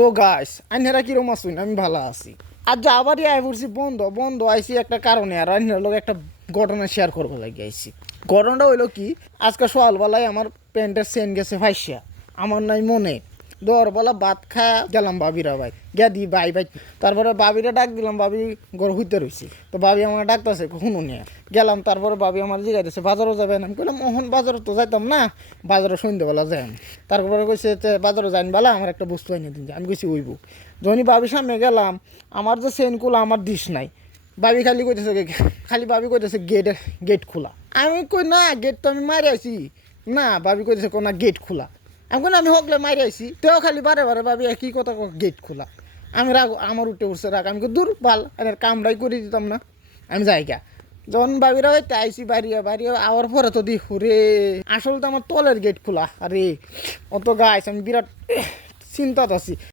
তো গাইস আইনারা কিরম আসুন, আমি ভালো আছি। আর যা আবারই আয় পড়ছি বন্ধ বন্ধ আইসি একটা কারণে, আর আইনার লোক একটা ঘটনা শেয়ার করবো লাগে আইসি। ঘটনাটা হইলো কি, আজকে সকালবেলায় আমার প্যান্টের চেন গেছে ফাইসা, আমার নাই মনে দরবেলা ভাত খায়া গেলাম বাবিরা ভাই গিয়া দি বাই বাই। তারপরে বাবিরা ডাক দিলাম, বাবি ঘর হইতে রয়েছি। তো বাবি আমার ডাকতেছে শুনো নিয়ে গেলাম। তারপরে বাবি আমার জিগাইতেছে বাজারও যাবেন, আমি বললাম মোহন বাজারে তো যাইতাম না, বাজারে সন্ধ্যেবেলা যাই। তারপরে কইছে বাজারে যাইন বেলা আমার একটা বস্তু এনে দিন। আমি কইছি ওইব। যখনই বাবির সামনে গেলাম, আমার যে চেনগুলো আমার দিস নাই। বাবি খালি কইতেছে বাবি কইতেছে গেট খোলা। আমি কই না গেট তো আমি মারি আইছি না। বাবি কইতেছে না গেট খোলা। আমি কই না আমি হকলে মারি আইছি। তেও খালি বারে বারে ভাবি একই কথা গেট খোলা। আমি রাগ, আমার উঠে উঠছে রাগ। আমি দূর পাল এর কামটাই করে দিতাম না, আমি যাই গা। যখন বাবিরা হইতে আইসি বাড়িয়া আওয়ার পরে তো দেখো রে আসলে তো আমার তলের গেট খোলা। আরে অত গাছ, আমি বিরাট চিন্তাত আছি।